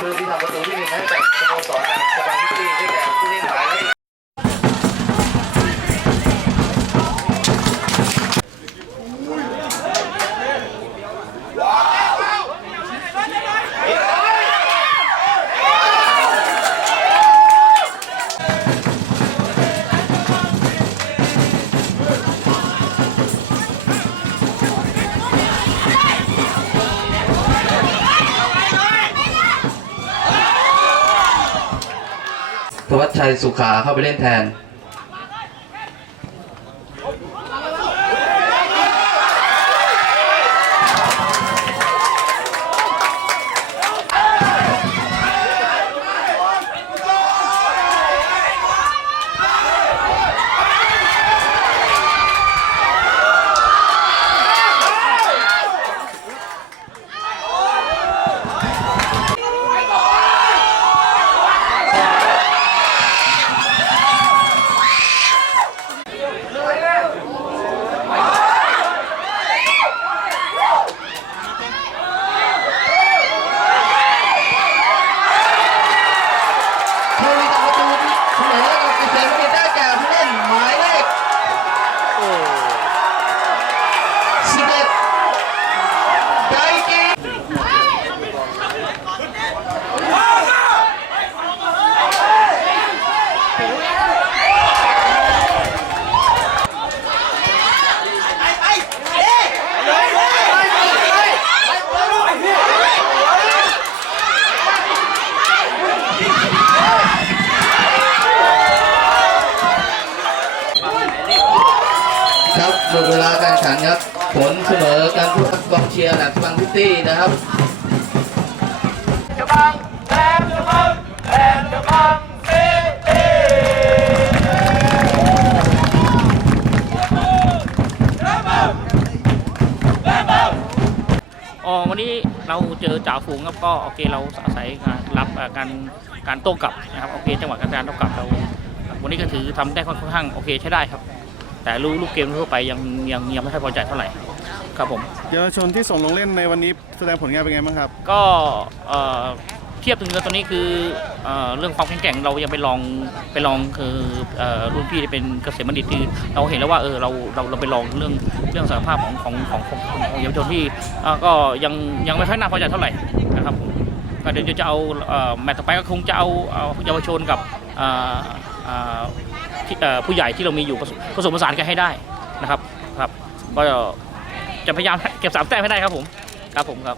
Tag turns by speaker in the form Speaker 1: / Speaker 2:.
Speaker 1: คือที่ทำประตูที่หนึ่งให้กับสโมสรสบางที่ด้วยแก่ผู้เล่นหมายเลข ธวัชชัยสุขาเข้าไปเล่นแทน ผู้มีประตูเสมอกับเกษมบัณฑิตได้แก่ผู้เล่นหมายเลขสิบเอ็ดไดกี ครับ หมดเวลาการแข่งครับ ผลเสมอกันทุกกองเชียร์แหลมสปังพิตตี้นะครับ
Speaker 2: อ๋อวันนี้เราเจอจ่าฝูงครับก็โอเคเราอาศัยการรับการการโต้กลับนะครับโอเคจังหวะการโต้กลับเราวันนี้ก็ถือทำได้ค่อนข้างโอเคใช้ได้ครับ แต่ลูกลูกเกมทั่วไปยังยังยังไม่ค่อยพอใจเท่าไหร่ครับผม
Speaker 3: เยาวชนที่ส่งลงเล่นในวันนี้แสดงผลงานเป็นไงบ้างครับ
Speaker 2: ก็เอ่อเทียบถึงกันตอนนี้คือเอ่อเรื่องความแข็งแกร่งเรายังไปลองไปลองคือเอ่อรุ่นพี่ที่เป็นเกษมบัณฑิตคือเราเห็นแล้วว่าเออเราเราเราไปลองเรื่องเรื่องสารภาพของของของของของเยาวชนที่เอ่อก็ยังยังไม่ค่อยน่าพอใจเท่าไหร่นะครับผมก็เดี๋ยวจะเอาเอ่อแมตช์ต่อไปก็คงจะเอาเอาเยาวชนกับเอ่อเอ่อที่เอ่อ ผู้ใหญ่ที่เรามีอยู่ผสมผสานกันให้ได้นะครับครับ ก็จะพยายามเก็บสามแต้มให้ได้ครับผมครับผมครับ